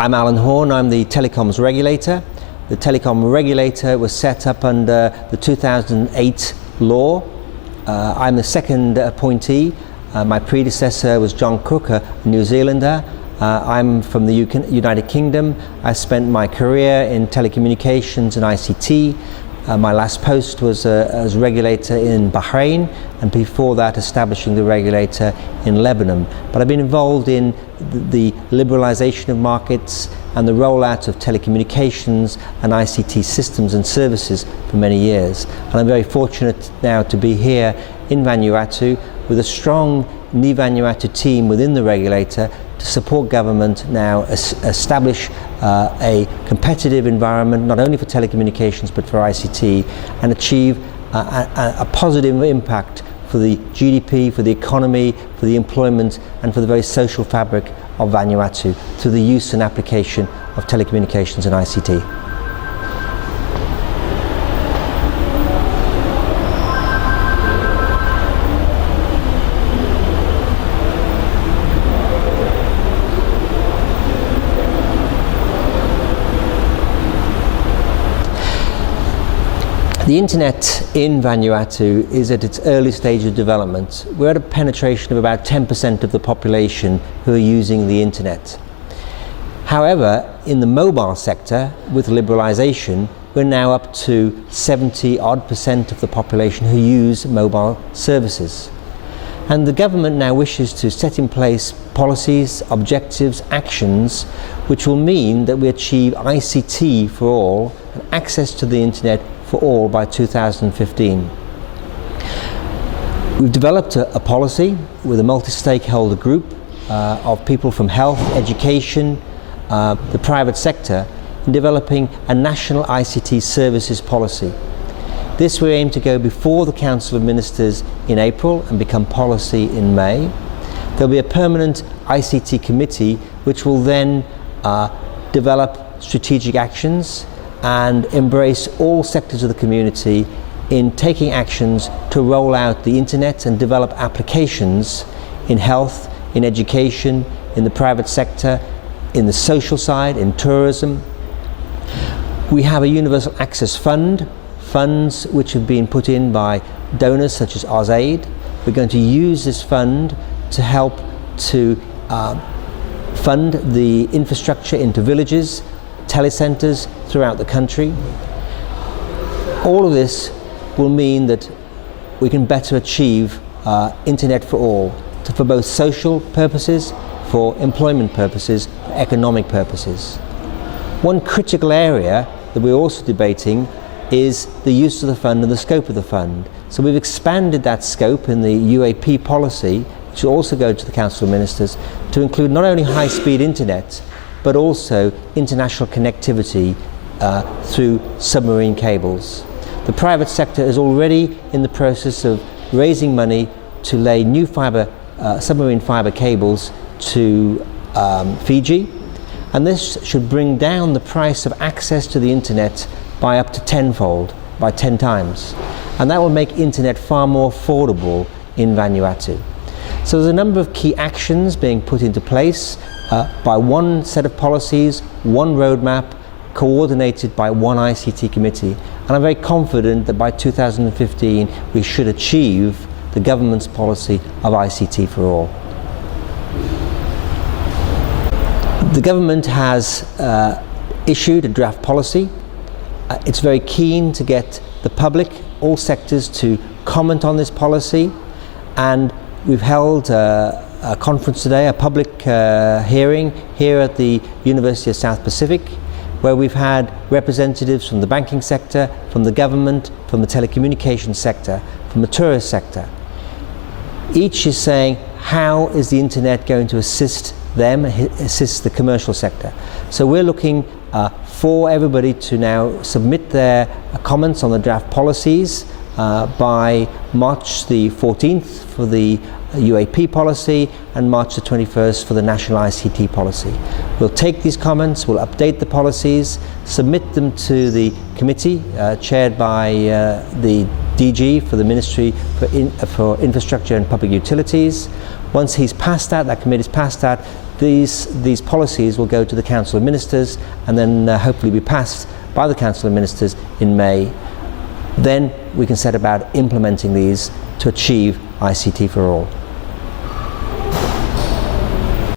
I'm Alan Horn, I'm the Telecoms Regulator. The Telecom Regulator was set up under the 2008 law. I'm the second appointee. My predecessor was John Cook, a New Zealander. I'm from the United Kingdom. I spent my career in telecommunications and ICT. My last post was as regulator in Bahrain, and before that establishing the regulator in Lebanon. But I've been involved in the liberalisation of markets and the rollout of telecommunications and ICT systems and services for many years. And I'm very fortunate now to be here in Vanuatu with a strong Vanuatu team within the regulator to support government now establish a competitive environment not only for telecommunications but for ICT, and achieve a positive impact for the GDP, for the economy, for the employment and for the very social fabric of Vanuatu through the use and application of telecommunications and ICT. The internet in Vanuatu is at its early stage of development. We're at a penetration of about 10% of the population who are using the internet. However, in the mobile sector, with liberalisation, we're now up to 70% of the population who use mobile services. And the government now wishes to set in place policies, objectives, actions which will mean that we achieve ICT for all and access to the internet for all by 2015. We've developed a policy with a multi-stakeholder group of people from health, education, the private sector, in developing a national ICT services policy. This we aim to go before the Council of Ministers in April and become policy in May. There'll be a permanent ICT committee which will then develop strategic actions and embrace all sectors of the community in taking actions to roll out the internet and develop applications in health, in education, in the private sector, in the social side, in tourism. We have a Universal Access Fund, funds which have been put in by donors such as AusAid. We're going to use this fund to help to fund the infrastructure into villages, telecentres throughout the country. All of this will mean that we can better achieve internet for all, for both social purposes, for employment purposes, for economic purposes. One critical area that we're also debating is the use of the fund and the scope of the fund. So we've expanded that scope in the UAP policy, which will also go to the Council of Ministers, to include not only high-speed internet but also international connectivity through submarine cables. The private sector is already in the process of raising money to lay new submarine fibre cables to Fiji, and this should bring down the price of access to the internet by up to tenfold, by 10 times. And that will make internet far more affordable in Vanuatu. So there's a number of key actions being put into place by one set of policies, one roadmap, coordinated by one ICT committee. And I'm very confident that by 2015 we should achieve the government's policy of ICT for all. The government has issued a draft policy. It's very keen to get the public, all sectors, to comment on this policy, and we've held a conference today, a public hearing here at the University of South Pacific, where we've had representatives from the banking sector, from the government, from the telecommunication sector, from the tourist sector. Each is saying, how is the internet going to assist them, assist the commercial sector? So we're looking for everybody to now submit their comments on the draft policies by March the 14th for the UAP policy and March the 21st for the national ICT policy. We'll take these comments, we'll update the policies, submit them to the committee chaired by the DG for the Ministry for Infrastructure and Public Utilities. Once he's passed that committee's passed that, these policies will go to the Council of Ministers and then hopefully be passed by the Council of Ministers in May. Then we can set about implementing these to achieve ICT for all.